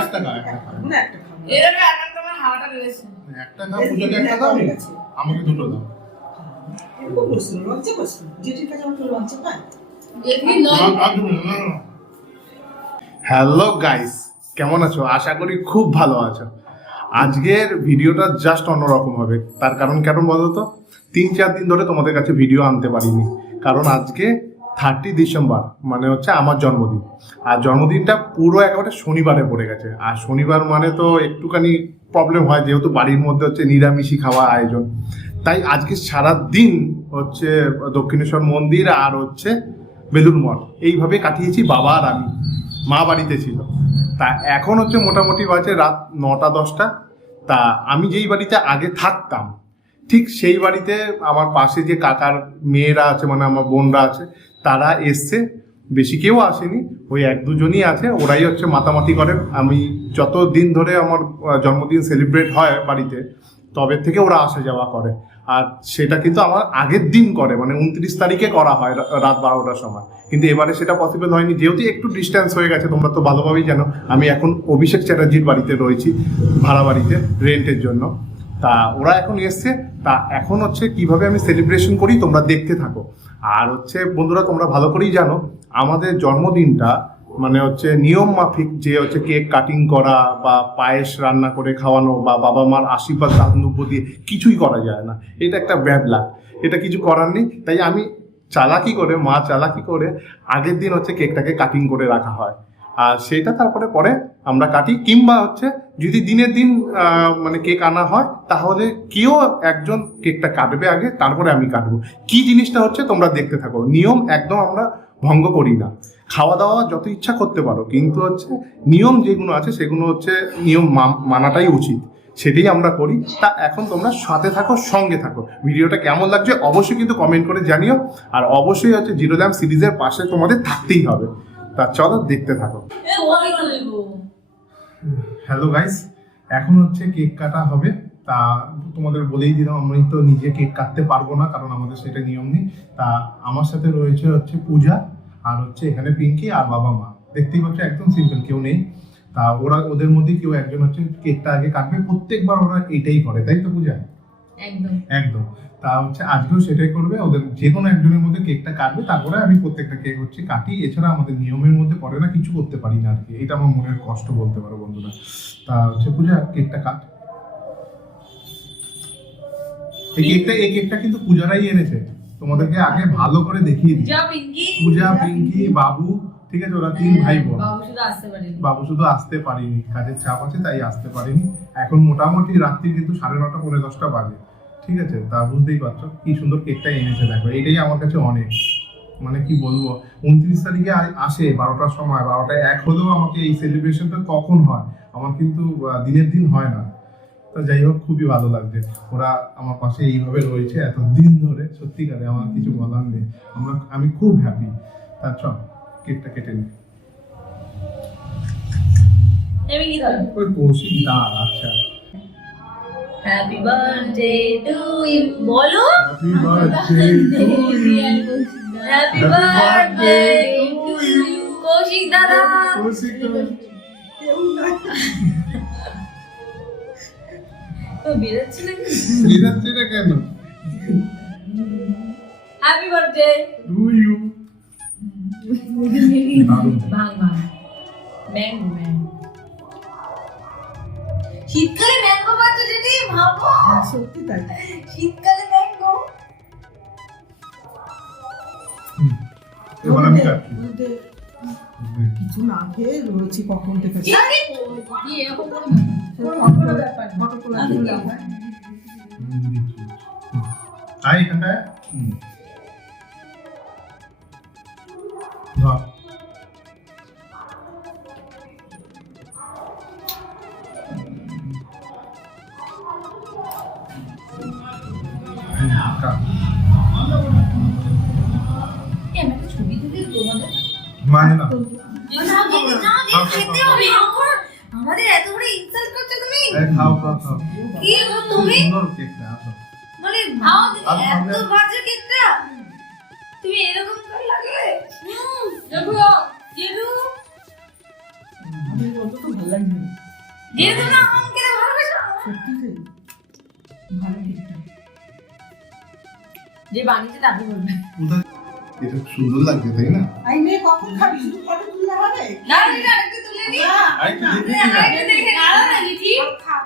একটা খাও না একটা খাও এর আগে তোমার হাওয়াটা লেগেছে একটা খাও পূজাকে একটা দাও আমাকে দুটো দাও এরকম বসলো লজ্জা বসলো যেটির কাছে আমার লজ্জা পায় দেখবি নয় হ্যালো গাইস, কেমন আছো? আশা করি খুব ভালো আছো। আজকের ভিডিওটা জাস্ট অন্যরকম হবে। তার কারণ কেন বলো তো? 3-4 দিন ধরে তোমাদের কাছে ভিডিও আনতে পারিনি, কারণ আজকে 30 ডিসেম্বর মানে হচ্ছে আমার জন্মদিন। আর জন্মদিনটা পুরো একেবারে শনিবারে পড়ে গেছে। আর শনিবার মানে তো একটুখানি প্রবলেম হয়, যেহেতু বাড়ির মধ্যে হচ্ছে নিরামিষই খাওয়া আয়োজন। তাই আজকে সারা দিন হচ্ছে দক্ষিণেশ্বর মন্দির আর হচ্ছে বেলুড় মঠ এইভাবে কাটিয়েছি বাবা আর আমি। মা বাড়িতে ছিল। তা এখন হচ্ছে মোটামুটি বাজে রাত 9টা-10টা। তা আমি যেই বাড়িতে আগে থাকতাম ঠিক সেই বাড়িতে আমার পাশে যে কাকার মেয়েরা আছে, মানে আমার বোনরা আছে, তারা এসছে। বেশি কেউ আসেনি, ওই 1-2জনই আছে। ওরাই হচ্ছে মাতামাতি করে। আমি যত দিন ধরে আমার জন্মদিন সেলিব্রেট হয় বাড়িতে, তবে থেকে ওরা আসা যাওয়া করে। আর সেটা কিন্তু আমার আগের দিন করে, মানে 29 তারিখে করা হয় রাত 12টার সময়। কিন্তু এবারে সেটা পসিবল হয়নি, যেহেতু একটু ডিস্টেন্স হয়ে গেছে। তোমরা তো ভালোভাবেই জানো আমি এখন অভিষেক চ্যাটার্জির বাড়িতে রয়েছি, ভাড়া বাড়িতে, রেন্টের জন্য। তা ওরা এখন এসছে। তা এখন হচ্ছে কিভাবে আমি সেলিব্রেশন করি তোমরা দেখতে থাকো। আর হচ্ছে বন্ধুরা, তোমরা ভালো করেই জানো আমাদের জন্মদিনটা মানে হচ্ছে নিয়ম মাফিক, যে হচ্ছে কেক কাটিং করা বা পায়েস রান্না করে খাওয়ানো বা বাবা মার আশীর্বাদ দাতব্য দিয়ে কিছুই করা যায় না। এটা একটা ব্যাড লাক, এটা কিছু করার নেই। তাই আমি চালাকি করে আগের দিন হচ্ছে কেকটাকে কাটিং করে রাখা হয়। আর সেটা তারপরে পরে আমরা কাটি, কিংবা হচ্ছে যদি দিনের দিন মানে কেক আনা হয়, তাহলে কেউ একজন কেকটা কাটবে আগে, তারপরে আমি কাটবো। কি জিনিসটা হচ্ছে তোমরা দেখতে থাকো। নিয়ম একদম আমরা ভঙ্গ করি না। খাওয়া দাওয়া যত ইচ্ছা করতে পারো, কিন্তু হচ্ছে নিয়ম যেগুলো আছে সেগুলো হচ্ছে নিয়ম মানাটাই উচিত, সেটাই আমরা করি। তা এখন তোমরা সাথে থাকো, সঙ্গে থাকো। ভিডিওটা কেমন লাগছে অবশ্যই কিন্তু কমেন্ট করে জানিও। আর অবশ্যই হচ্ছে জিরো ল্যাম্প সিরিজের পাশে তোমাদের থাকতেই হবে। তা চলো দেখতে থাকো। হ্যালো গাইস, এখন হচ্ছে কেক কাটা হবে। তা তোমাদের বলেই দিলাম, আমি তো নিজে কেক কাটতে পারবো না, কারণ আমাদের সেটা নিয়ম নেই। তা আমার সাথে রয়েছে হচ্ছে পূজা, আর হচ্ছে এখানে পিঙ্কি আর বাবা মা। দেখতেই পাচ্ছ একদম সিম্পল, কেউ নেই। তা ওদের মধ্যে কেউ একজন হচ্ছে কেকটা আগে কাটবে। প্রত্যেকবার ওরা এটাই করে, তাই তো পূজা? একদম। তা হচ্ছে আজকেও সেটাই করবে। ওদের যে কোনো একজনের মধ্যে কেকটা কাটবে, তারপরে আমি প্রত্যেকটা কেক হচ্ছে কাটি। এছাড়া আমাদের নিয়মের মধ্যে পড়ে না, কিছু করতে পারি না আর কি। এটা আমার মনের কষ্ট বলতে পারো বন্ধুরা। তা হচ্ছে পূজা, কেকটা কাট। এই কেকটা কিন্তু পূজারাই এনেছে। তোমাদেরকে আগে ভালো করে দেখিয়ে দিই। পূজা, পিঙ্কি, বাবু, ঠিক আছে, ওরা 3 ভাই বোন। বাবু শুধু আসতে পারিনি, কাজের চাপ আছে তাই আসতে পারিনি। এখন মোটামুটি রাত্রি কিন্তু 9:30-10:30 বাজে, ঠিক আছে। তা বুঝতেই পারছো কি সুন্দর কেকটা এনেছে। দেখো, এটাই আমার কাছে অনেক, মানে কি বলবো। 29 তারিখে আসে 12টার সময়, 12টায় 1 হলেও আমাকে এই সেলিব্রেশনটা কখন হয়, আমার কিন্তু দিনের দিন হয় না। তো যাই হোক, খুবই ভালো লাগছে ওরা আমার পাশে এইভাবে রয়েছে এতদিন ধরে। সত্যিকারে আমার কিছু বলার নেই, আমি খুব হ্যাপি। তা চল কেকটা কেটে নি। ওই কৌশিক দা, আচ্ছা। হ্যাপি বার্থডে টু ইউ বলো। Happy birthday to you, happy birthday to you Kaushik dada. Kaushik da তো বেরোচ্ছে নাকি? বেরাচ্ছে না কেন? Happy birthday to you. শীতকালে ম্যাঙ্গো পাচ্ছ যদি ভাবো। সত্যি তাই। শীতকালে ম্যাঙ্গো। এবার আমি কাটছি। কিছু না খেয়ে রয়েছি কখন থেকে। আই এখানটায় ধর। ছবি তুলি তোমাদের মানে না আমাদের এত বড় ইনসাল্ট করছো তুমি। খাও কি তুমি সুন্দর কেকটা আসো। মানে ভাও এত বাজে কেকটা তুমি এরকম করে লাগলে। দেখো জেরু এই গল্প তো ভালো লাগে না। যে তোমরা আমাকে ভালোবাসো সত্যি তাই। ভালো কেকটা। যে বানিয়েছে তাকে বলবে কোথায় এটা সুন্দর লাগছে তাই না? আই মেয়ে কখন খাবি? শুধু ফটো তুললে হবে? না এটা আরেকটু তুলে নি আরেকটু দেখে নিই না? আরেকটু দেখে নাও না লিচি খা।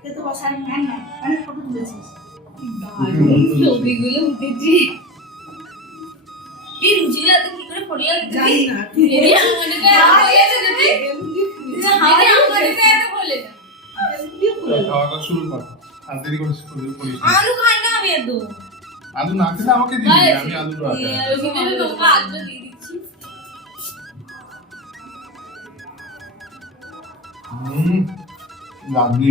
খেতে বস, আমি খাই না। অনেক ফটো তুলেছিস। ছবিগুলো উঠেছি এই রুচিগুলো এত কি করে ফরিয়া জানি না। তুই এই আমাদের বলেছে দিদি বেলুন দিয়ে ফুলে দিদি আমাদের এত বলে না বেলুন দিয়ে ফুলে দাও। খাওয়াটা শুরু কর আর দেরি করে করিস না। আলু খাই না আমি এত আলু না খেলে আমাকে দিবি, আমি আলু রাখি। ওখানে তোমরা আলু দিয়ে দিচ্ছি লাগলি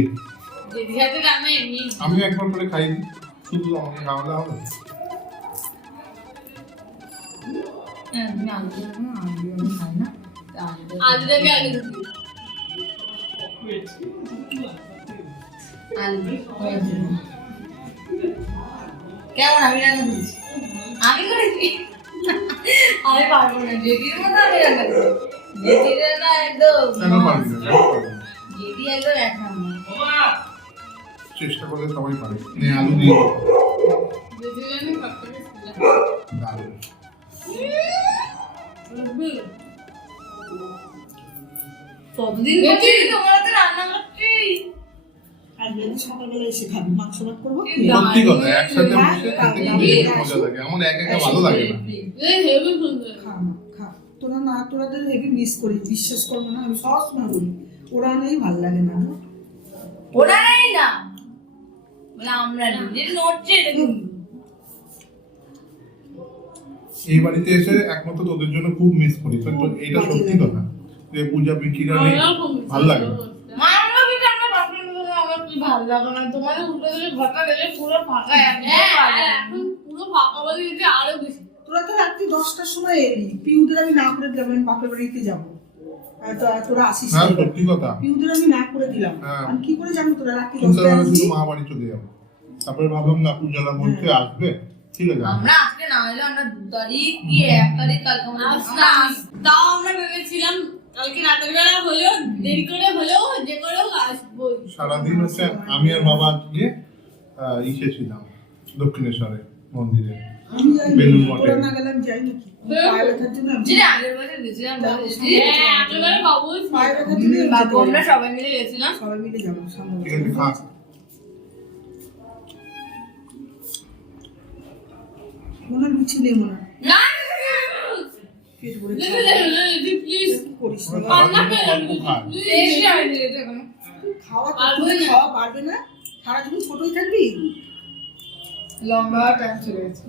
দিদি হাতে রান্না এমনি আমি একবার করে খাই নি, শুধু আমাকে খাওয়ালে হবে? আলু দেবে আলু কেমন আমি রান্না করেছি আমি করেছি আমি পারবো না জেঠির মতো আমি রান্না করেছি জেঠির রান্না একদম কেন পারবি না? কেন পারবি না? জেঠি একদম এক নম্বর চেষ্টা করলে সবাই পারে। নে আলু দিয়ে দে। জেঠির রান্না সবথেকে দারুণ। সবদিন করছি তোমরা তো রান্না করছি আজ বেলুন সকালবেলা এসে খাবি। মাংস ভাত করবো কি? সত্যি কথা, একসাথে বসে খেতে কিন্তু বেশি মজা লাগে। এমন একা একা ভালো লাগে না। খা মা, খা। তোরা না, তোরাদের হেভি মিস করি। বিশ্বাস করবো না, আমি সবসময় বলি ওরা নেই ভাল লাগে না না? ওরা নেই না বলে আমরা নিজের নড়ছে এটা কিন্তু এই বাড়িতে এসে একমাত্র তোদের জন্য খুব মিস করি। তো এইটা সত্যি কথা যে পূজা বিক্রিরা নেই, ভালো লাগে না। মামলা কি রান্না বাপরে আমার কি ভালো লাগে না তোমাদের উল্টো দিকে ঘটা দিলে পুরো ফাঁকা এখন পুরো ফাঁকা বলে দিতে আরো বেশি তোরা তো রাত্রি 10টার সময় এলি। পিউদের আমি না করে দিলাম, আমি বাপের বাড়িতে যাবো। আর তোরা আসিস হ্যাঁ না। সত্যি কথা। পিউদের আমি না করে দিলাম। হ্যাঁ। আমি কি করে জানবো তোরা রাত্রি চিন্তা 10টায় করে আসবি? শুধু মা বাড়ি চলে যাবো। তারপরে ভাবলাম না পূজারা বলছে আসবে, ঠিক আছে। আমরা আজকে না হলে আমরা 2 তারিখ কি 1 তারিখ কালকে আমরা তাও আমরা ভেবেছিলাম কালকে রাতের বেলা হলেও দেরি করে হলেও যে করেও আসবো সারাদিন হচ্ছে আমি আর বাবা আজকে ইসে ছিলাম দক্ষিণেশ্বরে মন্দিরে। আমি যাই বেলুন না। মঠে। তোরা না গেলে আমি যাই নাকি? পায়ে ব্যথার জন্য আমি যেটা আগের বছর গেছিলাম একেবারে বাবুই পায়ে ব্যথার জন্য আমি বাবু যেতে আমরা পারি না। সবাই মিলে গেছিলাম সবাই মিলে যাবো সামনে। ঠিক আছে খা। মনে হয় লুচি নেই মনে হয়। না পেট ভরে খা। প্লিজ কি করিস না? অল্প খা। তুই খাওয়া তো তুই খাওয়া পারবে না? সারাদিন ছোটই থাকবি? লম্বা টাইম চলে গেছে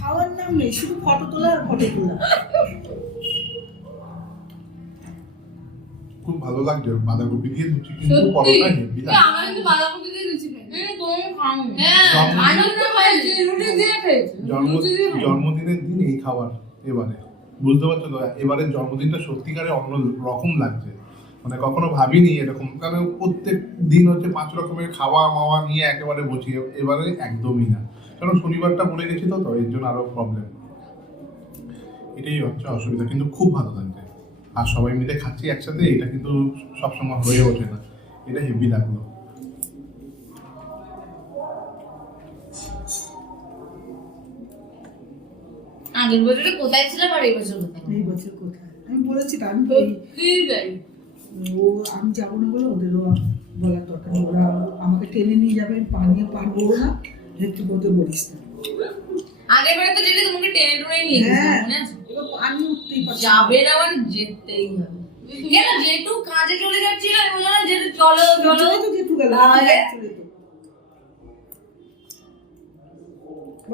খাওয়ার নাম নেই, শুধু ফটো তোলা আর ফটো তোলা। খুব ভালো লাগছে বাঁধাকপি দিয়ে লুচি, কিন্তু পরোটা হেভি লাগে। আমার কিন্তু বাঁধাকপি দিয়ে লুচি খাই তুমি খাও জন্ম- আনন্দ হয়েছে রুটি দিয়ে খেয়েছি জন্মদিনের দিন এই খাবার এবারে, বুঝতে পারছো তো? এবারে জন্মদিনটা সত্যিকারে অন্য রকম লাগছে। মানে কখনো ভাবিনি এরকম, কারণ প্রত্যেক দিন হচ্ছে 5 রকমের খাওয়া মাওয়া নিয়ে একেবারে বসি, এবারে একদমই না। কারণ শনিবারটা পড়ে গেছিল তো এর জন্য আরো প্রবলেম। এটাই হচ্ছে অসুবিধা, কিন্তু খুব ভালো লাগছে। আর সবাই মিলে খাচ্ছি একসাথে, এটা কিন্তু সবসময় হয়ে ওঠে না। এটা হেভি লাগলো। আগের বছরে কোথায় ছিলাম আর এই বছর কোথায় এই বছর কোথায়? আমি বলেছি তো, আমি সত্যি তাই ও আমি যাবো না বলে ওদেরও বলার দরকার নেই। ওরা আমাকে টেনে নিয়ে যাবে, আমি নিয়ে পারবো না। একটু বলতে বলিস না। আগের বারে তো যেটা তোমাকে টেনে টুনে নিয়ে হ্যাঁ, গেছিলাম, মনে আছে? এবার আমি উঠতেই পারছি না। যাবে না মানে যেতেই হবে কেন যেটু কাজে চলে যাচ্ছিল আমি বললাম না যেটু চলো চলো চলে তো যেটু গেল, তাহলে? চলে তো।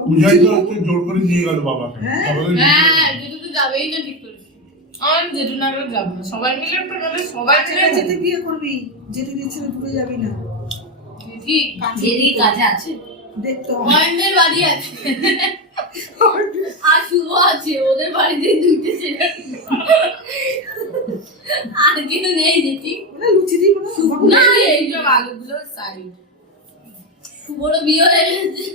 পূজায় তো হচ্ছে জোর করে নিয়ে গেল বাবাকে। হ্যাঁ। বাবাকে নিয়ে গেল। হ্যাঁ যেটু তো যাবেই না ঠিক করে আমার যেটু না গেলে যাবো না সবাই মিলে একটা গেলে সবাই মিলে যেতে বিয়ে করবি, যেতে দিচ্ছিল দূরে যাবি না। ঠিক যেদি কাজে আছে দেখতে হবে। মহেন্দ্রের বাড়ি আছে আর শুভ আছে ওদের বাড়িতে 2টে ছেলে আর কেউ নেই যেটি ওরা লুচি দিব না, না এইসব আলুগুলো সাইড শুভর বিয়ে হয়ে গেছে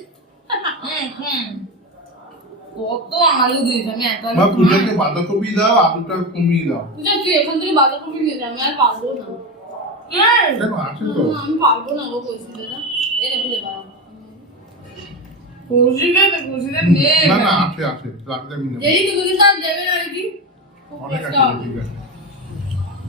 কত আলু দিয়েছে আমি এত আলু মা পূজাকে বাঁধাকপি দাও, আলুটা কমিয়ে দাও। পূজা তুই এখান থেকে বাঁধাকপি নিয়ে যা, আমি আর পারবো না। দেখো আছে তো। আমি পারবো না গো কৌশিক দাদা। এনে খুঁজে পাও। কৌশিকের নেই। না না আছে আছে, রাখতে আমি নেবো। এই তুমি কি স্যার দেবে না নাকি? অনেক আছে, ঠিক আছে।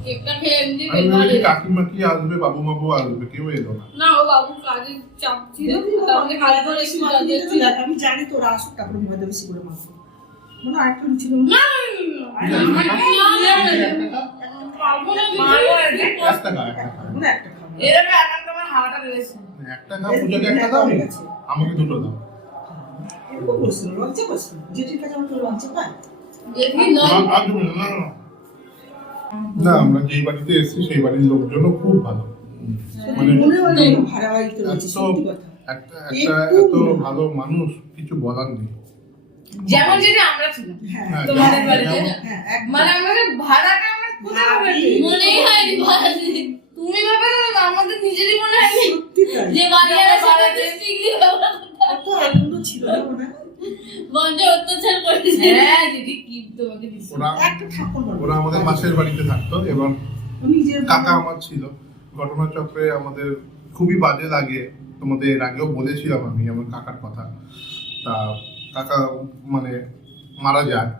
কেকটা খেয়ে এমনি আমি বেকার ভেবেছি হয়ে যাবে। কাকিমা কি আসবে, বাবু মাবু আসবে, কেউ এলো না। না ও বাবু কাজে চাপ ছিল, তাহলে কাজ করে একটু কাজে ছিল। আমি জানি তোরা আসুক, তারপরে ময়দা বেশি করে মাখবো। মনে হয় আরেকটু ছিল না, আমার পারবো না কিছু। এক টাকা, এক টাকা। মনে একটা খাবো। এরকম এখন তোমার হাওয়াটা রয়েছে। একটা খাও, পূজাকে একটা দাও, আমাকে দুটো দাও। এরকম বলছিল, লজ্জা করছিল। যেটির কাছে আমার তো লজ্জা পায়। দেখি না আর দেবে না, না, না। না আমরা যেই বাড়িতে এসেছি সেই বাড়ির লোকজনও খুব ভালো। মানে মনে হয় না ভাড়া বাড়িতে রয়েছে, এত সত্যি কথা। এত ভালো মানুষ, কিছু বলার নেই। যেমন যেটা আমরা ছিলাম হ্যাঁ, হ্যাঁ, তোমাদের যেমন- বাড়িতে যেমন- হ্যাঁ, একদম। মানে আমাদের ভাড়াটা আমরা কোথায় পাবো? মনেই হয়নি ভাড়া দিতে। তুমি ভাবে না, আমাদের নিজেরই মনে হয়নি সত্যি তাই। যে বাড়ি আর ভাড়াতে স্ট্রিক্টলি ব্যবহার করতে হবে। কত আনন্দ ছিল না মনে হয়? বন্ধ অত্যাচার করেছে। হ্যাঁ দিদি কি তোমাকে দিছি। ওরা একটা থাপ্পড় মারবো। ওরা আমাদের পাশের বাড়িতে থাকতো এবং নিজের কাকা আমার ছিল। ঘটনাচক্রে আমাদের খুবই বাজে লাগে, তোমাদের এর আগেও বলেছিলাম আমি আমার কাকার কথা। তা কাকা মানে মারা যায়,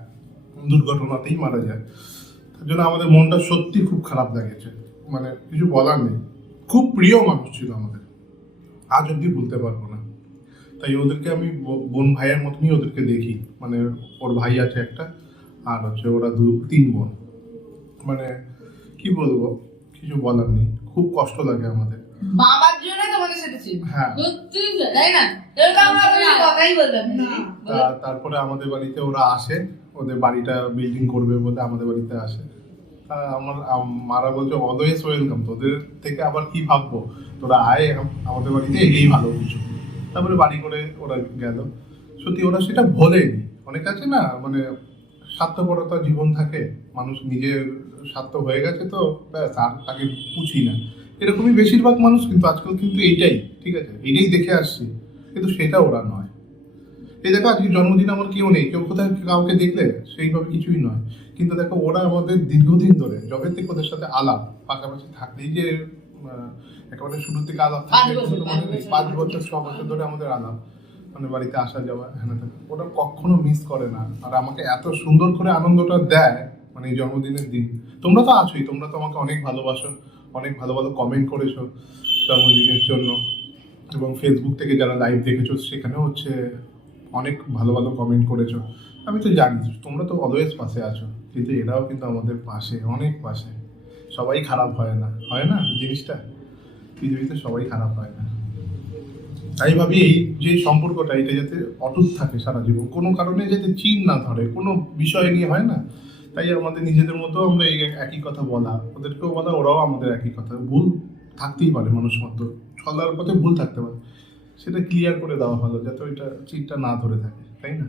দুর্ঘটনাতেই মারা যায়। তার জন্য আমাদের মনটা সত্যি খুব খারাপ লাগেছে, মানে কিছু বলার নেই। খুব প্রিয় মানুষ ছিল আমাদের, আজ অব্দি ভুলতে পারবো না। তাই ওদেরকে আমি বোন ভাইয়ের মতনই ওদেরকে দেখি। মানে ওর ভাই আছে একটা, আর হচ্ছে ওরা তিন বোন। মানে কি বলবো, কিছু বলার নেই, খুব কষ্ট লাগে আমাদের। বাবার জন্য তোমাদের সাথে ছিল। হ্যাঁ। সত্যি তো, তাই না? এরকম আমরা কোনো কথাই বলতাম না দিদি। তারপরে আমাদের বাড়িতে ওরা আসে, ওদের বাড়িটা বিল্ডিং করবে বলে আমাদের বাড়িতে আসে। তা আমার মারা বলছে অলওয়েজ ওয়েলকাম, তোদের থেকে আবার কি ভাববো, তোরা আয় আমাদের বাড়িতে, এগিয়েই ভালো কিছু। তারপরে বাড়ি করে ওরা গেল। সত্যি ওরা সেটা ভোলেনি। অনেক আছে না, মানে স্বার্থপরতা জীবন থাকে, মানুষ নিজের স্বার্থ হয়ে গেছে তো ব্যাস, আর তাকে পুছি না, এরকমই বেশিরভাগ মানুষ। কিন্তু আজকাল কিন্তু এইটাই ঠিক আছে, এইটাই দেখে আসছি, কিন্তু সেটা ওরা নয়। এই দেখো আজকে জন্মদিন আমার কেউ নেই, কেউ কোথায় কাউকে দেখলে সেইভাবে কিছুই নয়। কিন্তু দেখো ওরা আমাদের দীর্ঘদিন ধরে, যবে থেকে ওদের সাথে আলাপ, পাশাপাশি থাকলেই যে একেবারে শুরু থেকে আলাপ থাকে, 5 বছর 6 বছর ধরে আমাদের আলাপ, মানে বাড়িতে আসা যাওয়া হ্যাঁ থাকে, ওরা কখনো মিস করে না। আর আমাকে এত সুন্দর করে আনন্দটা দেয়, মানে এই জন্মদিনের দিন। তোমরা তো আছোই, তোমরা তো আমাকে অনেক ভালোবাসো, অনেক ভালো ভালো কমেন্ট করেছো জন্মদিনের জন্য। এবং ফেসবুক থেকে যারা লাইভ দেখেছো সেখানেও হচ্ছে অনেক ভালো ভালো কমেন্ট করেছো। আমি তো জানি তোমরা তো অলওয়েজ পাশে আছো, কিন্তু এরাও কিন্তু আমাদের পাশে, অনেক পাশে। সবাই খারাপ হয় না জিনিসটা, পৃথিবীতে সবাই খারাপ হয় না। তাই ভাবি এই যে সম্পর্কটা, এটা যাতে অটুট থাকে সারা জীবন, কোনো কারণে যাতে চিন না ধরে, কোনো বিষয় নিয়ে হয় না। তাই আমাদের নিজেদের মতো আমরা এই একই কথা বলা, ওদেরকেও বলা, ওরাও আমাদের একই কথা। ভুল থাকতেই পারে, মানুষ মাত্র চলার পথে ভুল থাকতে পারে, সেটা ক্লিয়ার করে দেওয়া ভালো, যাতে ওইটা চিটটা না ধরে থাকে, তাই না?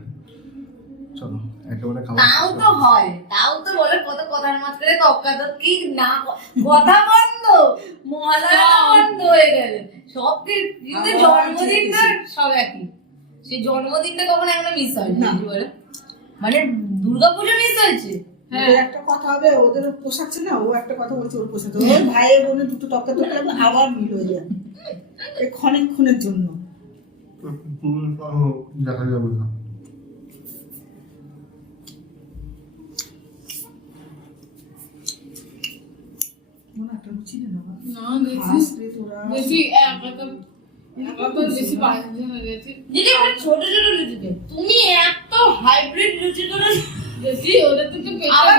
চলো একেবারে খাওয়া তাও তো হয়, তাও তো বলে কত কথার মাঝখানে তক্কাতক্কি না, কথা বন্ধ, মহালয়া বন্ধ হয়ে গেলে সব কিন্তু জন্মদিনটা সব একই। সেই জন্মদিনটা কখনো একটা মিস হয় না বলে, মানে দুর্গাপুজো মিস হয়েছে। ওদের একটা কথা হবে, ওদের পোষাচ্ছে না, ও একটা কথা বলছে ওর পোষাচ্ছে, ওর ভাই বোনে দুটো তক্কা আবার মিল হয়ে যায় এই ক্ষণের জন্য। দেখা যাবে না। মনে একটা রুচি নেই না না বেশি আসলে তোরা বেশি একা তো বেশি বাজে হয়ে গেছে দিদি। আমরা ছোট ছোট লুচি খাই, তুমি এত হাইব্রিড লুচি করে বেশি ওটা থেকে আবার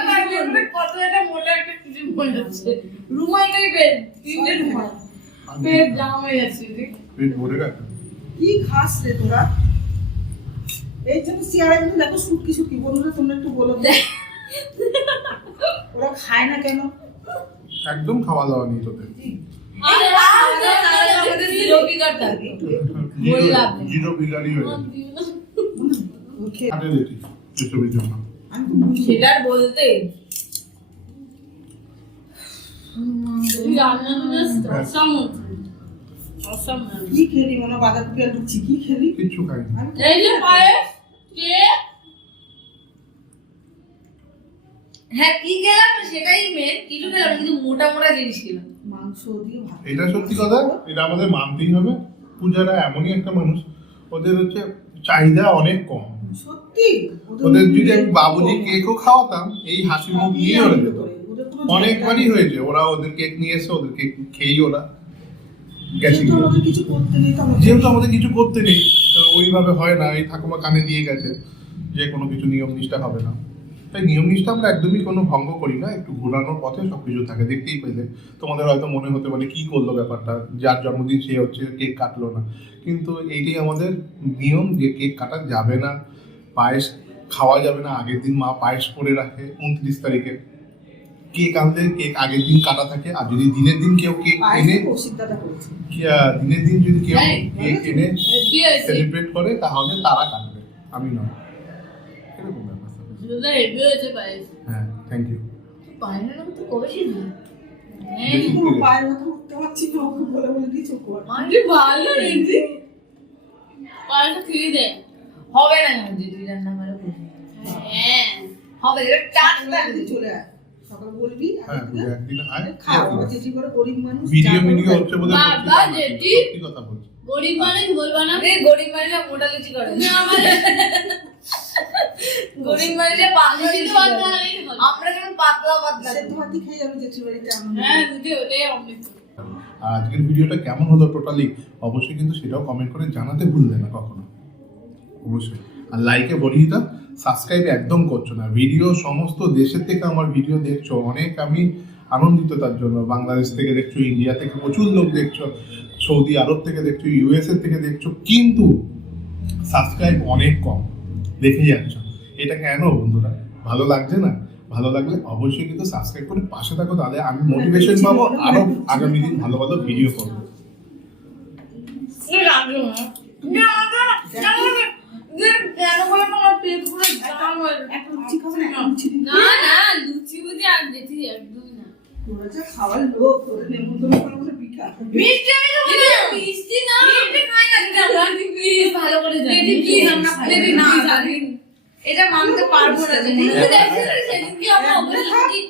কত একটা মোটা একটা কিছু বলে যাচ্ছে, রুমাল টাইপের তিনটে রুমাল, পেট জাম হয়ে যাচ্ছে দিদি। পেট ভরে গেছে। কি খাস রে তোরা? এই জন্য চেয়ারে কিন্তু দেখো সুটকি বন্ধুরা, তোমরা একটু বলো তো। ওরা খায় না কেন? একদম খাওয়া দাওয়া নেই তোদের। আমাদের জিরো ফিগার থাকে, বললাম জিরো বিগাড়ি হয়ে যাবে। ওকে আরে দেখি এসবের জন্য আমি তো বুঝি সেটার বলতে রান্নাটা জাস্ট অসাম অসাম। কি খেলি, মনে বাঁধাকপি আর লুচি কি খেলি? কিচ্ছু খাইনি। আমি এই যে পায়েস কেক হ্যাঁ কি খেলাম সেটাই মেন, কিছু খেলাম না, কিন্তু মোটা মোটা জিনিস খেলাম। মাংস দিয়ে ভাত। এটা সত্যি কথা, এটা আমাদের মানতেই হবে। পূজারা এমনই একটা মানুষ, ওদের হচ্ছে চাহিদা অনেক কম। সত্যি ওদের যদি আমি বাবুজি কেকও খাওয়াতাম, এই হাসি মুখ নিয়ে ওরা যেত। অনেকবারই হয়েছে, ওরা ওদের কেক নিয়ে এসে ওদের কেক খেয়েই ওরা গেছে। যেহেতু আমাদের কিছু করতে নেই তো আমরা- যেহেতু আমাদের কিছু করতে নেই, তো ওইভাবে হয় না। এই ঠাকুমা কানে দিয়ে গেছে যে কোনো কিছু নিয়ম নিষ্ঠা হবে না, তাই নিয়ম নিষ্ঠা আমরা একদমই কোনো ভঙ্গ করি না। একটু ঘোরানোর পথে সবকিছু থাকে। দেখতেই পেলে তোমাদের হয়তো মনে হতে পারে কি করলো ব্যাপারটা, যার জন্মদিন সে হচ্ছে কেক কাটলো না, কিন্তু এইটাই আমাদের নিয়ম যে কেক কাটা যাবে না, পায়েস খাওয়া যাবে না। আগের দিন মা পায়েস করে রাখে 29 তারিখে। কেক আনলে কেক আগের দিন কাটা থাকে, আর যদি দিনের দিন কেউ কেক পায়েস এনে কৌশিক দাদা করেছে। দিনের দিন যদি কেউ হ্যাঁ, কেক এনে কি হয়েছে? সেলিব্রেট করে তাহলে তারা কাটবে, আমি নয়। এরকম ব্যাপার স্যাপার। দুধটা হেভি হয়েছে পায়েস। হ্যাঁ, থ্যাংক ইউ। পায়েসের নাম তো করেছিস না? হ্যাঁ, দেখি। কোনো পায়ের ব্যথা উঠতে পারছি না, ওকে বলে বলে দিয়েছে ও করে। মানে ভালো রেডি। পায়েসটা খেয়ে দে। হবে না কেন দিদি রান্না করে বসে? হ্যাঁ, হবে। এটা টাটকা একদিন চলে আয়, সকালে বলবি হ্যাঁ, পূজা একদিন আয়। খাও, আমার জেঠি করে গরিব মানুষ ভিডিও যা ভিডিও করবে। হচ্ছে বলে বাবা, জেঠি। সত্যি কথা বলছি। গরিব মানুষ বলবা না? গরিব মানুষরা মোটা লুচি করে। না আমাদের গরিব মানুষরা পাতলা লুচি করে। আমরা যেমন পাতলা পাতলা। সেদ্ধ ভাতই খেয়ে যাবে জেঠির বাড়িতে আনন্দ হ্যাঁ, করে। দুটো ওটাই অমলেট। আর আজকের ভিডিওটা কেমন হলো টোটালি অবশ্যই কিন্তু সেটাও কমেন্ট করে জানাতে ভুলবে না কখনো, অবশ্যই। আর লাইকে বলিয়ে দাও, সাবস্ক্রাইব একদম করছো না। ভিডিও সমস্ত দেশের থেকে আমার ভিডিও দেখছো, অনেক আমি আনন্দিত তার জন্য। বাংলাদেশ থেকে দেখছো, ইন্ডিয়া থেকে প্রচুর লোক দেখছো, সৌদি আরব থেকে দেখছো, ইউএসএ থেকে দেখছো, কিন্তু সাবস্ক্রাইব অনেক কম, দেখে যাচ্ছ। এটা কেন বন্ধুরা? ভালো লাগছে না? ভালো লাগলে অবশ্যই কিন্তু সাবস্ক্রাইব করে পাশে থাকো, তাহলে আমি মোটিভেশন পাবো আরো আগামী দিন ভালো ভালো ভিডিও করবো। একটা লুচি খাবে না, একটা লুচি দিবি। না না, লুচি বুঝি আর জেঠি একদমই না। তোরা যা খাওয়ার লোক, তোদের নেমন্তন্ন করে বলে পিঠা। মিষ্টি আমি খাবো না। মিষ্টি না। মিষ্টি খাই না, যেটা আমরা প্লিজ ভালো করে জানি। জেঠি প্লিজ আমরা খাই না। এটা মানতে পারবো না জেঠি। সেদিনকে আমরা অবশ্যই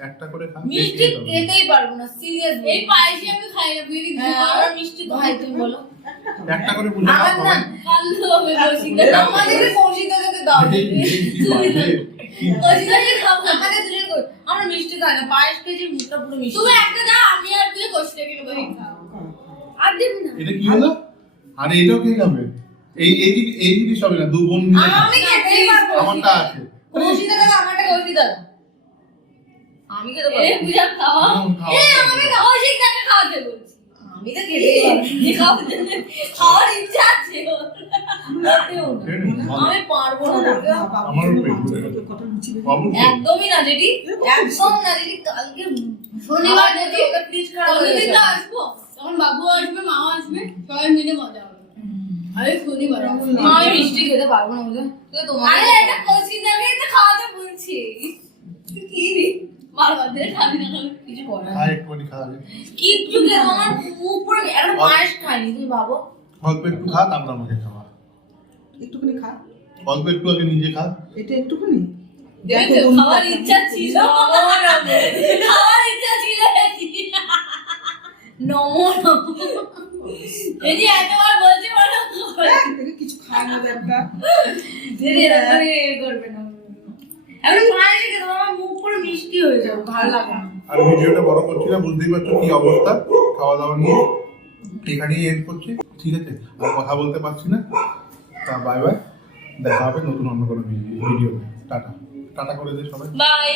একটা করে খা, মিষ্টি খেতেই পারবো না, সিরিয়াসলি। এই পায়েসই আমি খাই না, বেরি আমরা মিষ্টি খাই, তুমি বলো। একটা করে বুঝে আমার না কালো হবে কৌশিক। আমাদের কৌশিক দাদাকে দাও। কৌশিক দাদাকে খাবো, আমাদের দুজন কই। আমরা মিষ্টি খাই না, পায়েস খেয়েছি, মুখটা পুরো মিষ্টি। তুমি একটা দাও, আমি আর তুই কৌশিক দাদাকে বলি খাও। আর দিবি না? এটা কি হলো? আরে এটাও কে খাবে? এই জিনিস হবে না, দু বোন মিলে খাবে। আমি খেতেই পারবো। আমারটা আছে। কৌশিক দাদা আমারটা কৌশিক দাদা। আমি খেতে পারবো। এই পূজা খাওয়া। খাওয়া। এই আমাকে কৌশিক দাদাকে খাওয়াতে বলছি। আমি তো খেতেই পারবো। খাওয়ার ইচ্ছা আছে ওর। আমি পারবো না। আমারও পেট ভরে গেছে। কত লুচি দেবে? অবশ্যই। একদমই না জেঠি, একদম না জেঠি। কালকে শনিবার জেঠি, ওকে প্লিজ খাওয়া। কোনদিন তো আসবো, তখন বাবু আসবে, মাও আসবে, সবাই মিলে মজা হবে। আরে শনিবার আমি মিষ্টি খেতে পারবো না বুঝলে। তুই তোমার আরে এটা কৌশিক দাকে তো খাওয়াতে বলছি। তুই কি রে বারবার ধরে খাবি না খাবি কিছু করে না। খা, একটুখানি খা আগে। কিচ্ছু খেতে আমার মুখ পুরো একটা পায়েস খাইনি, তুমি ভাবো। অল্প একটু খা, তারপর আমাকে খাওয়া। একটুখানি খা, অল্প একটু আগে নিজে খা। এটা একটুখানি। দেখো দেখো খাওয়ার ইচ্ছা ছিল, খাওয়ার ইচ্ছা ছিল। নমো নমো। এই যে এতবার বলছি বলো থেকে কিছু খায় না দেখা। জেঠি এরকম করবে না। এখন পায়েস খেতে আমার মুখ পুরো মিষ্টি হয়ে যাবে, ভালো লাগে না। আর ভিডিওটা বড় করছি না, বুঝতেই পারছো কি অবস্থা খাওয়া দাওয়া নিয়ে। এখানেই এন্ড করছি, ঠিক আছে? আর কথা বলতে পারছি না। তা বাই বাই, দেখা হবে নতুন অন্য কোনো ভিডিও। টাটা টাটা করে দে সবাই। বাই।